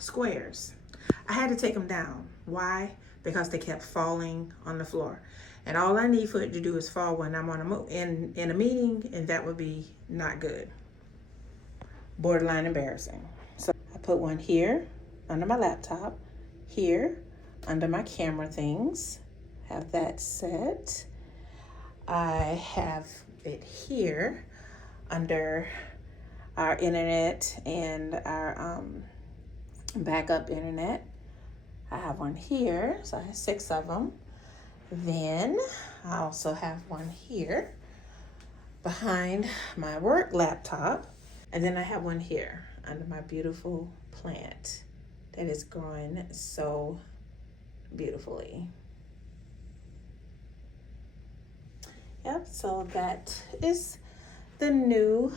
squares. I had to take them down. Why? Because they kept falling on the floor. And all I need for it to do is fall when I'm on in a meeting, and that would be not good. Borderline embarrassing. So I put one here under my laptop, here under my camera things. Have that set. I have it here under our internet and our backup internet. I have one here, so I have 6 of them. Then I also have one here behind my work laptop. And then I have one here under my beautiful plant that is growing so beautifully. Yep, so that is the new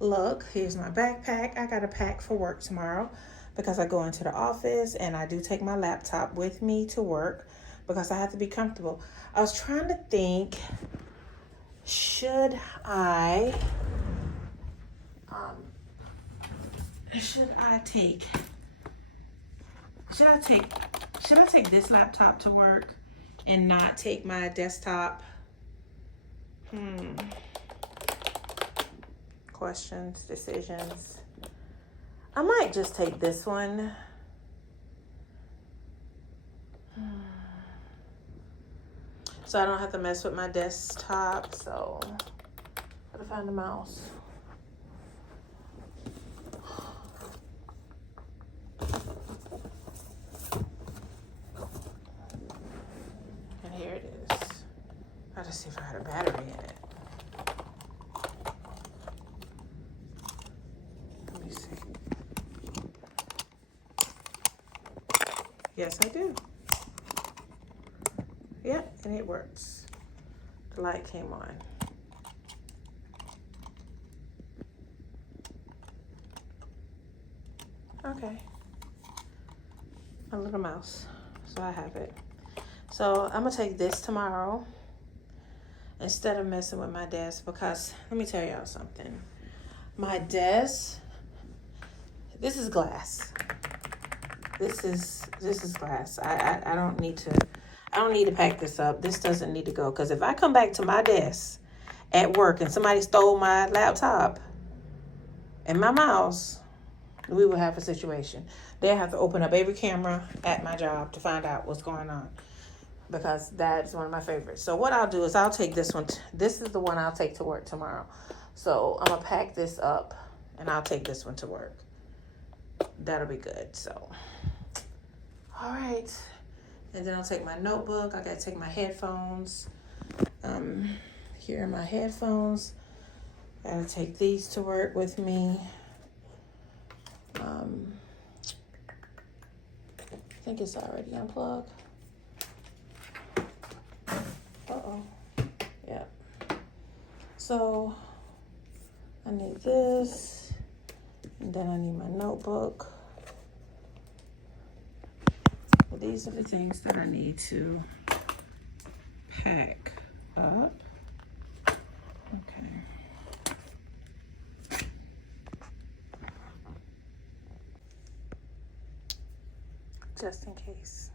look. Here's my backpack. I got a pack for work tomorrow because I go into the office and I do take my laptop with me to work because I have to be comfortable. I was trying to think, should I take this laptop to work and not take my desktop? Questions, decisions. I might just take this one. So I don't have to mess with my desktop. So gotta find the mouse. And here it is. Gotta see if I had a battery in it. Let me see. Yes, I do. Yep, and it works. The light came on. Okay. A little mouse. So I have it. So I'm gonna take this tomorrow instead of messing with my desk, because let me tell y'all something. My desk, this is glass. This is glass. I don't need to pack this up. This doesn't need to go, because if I come back to my desk at work and somebody stole my laptop and my mouse, we will have a situation. They'll have to open up every camera at my job to find out what's going on, because that's one of my favorites. So what I'll do is I'll take this one. This is the one I'll take to work tomorrow. So I'm going to pack this up and I'll take this one to work. That'll be good. So, all right. And then I'll take my notebook. I got to take my headphones. Here are my headphones. Got to take these to work with me. I think it's already unplugged. Uh-oh. Yeah. So I need this, and then I need my notebook. Well, these are the things that I need to pack up. Okay. Just in case.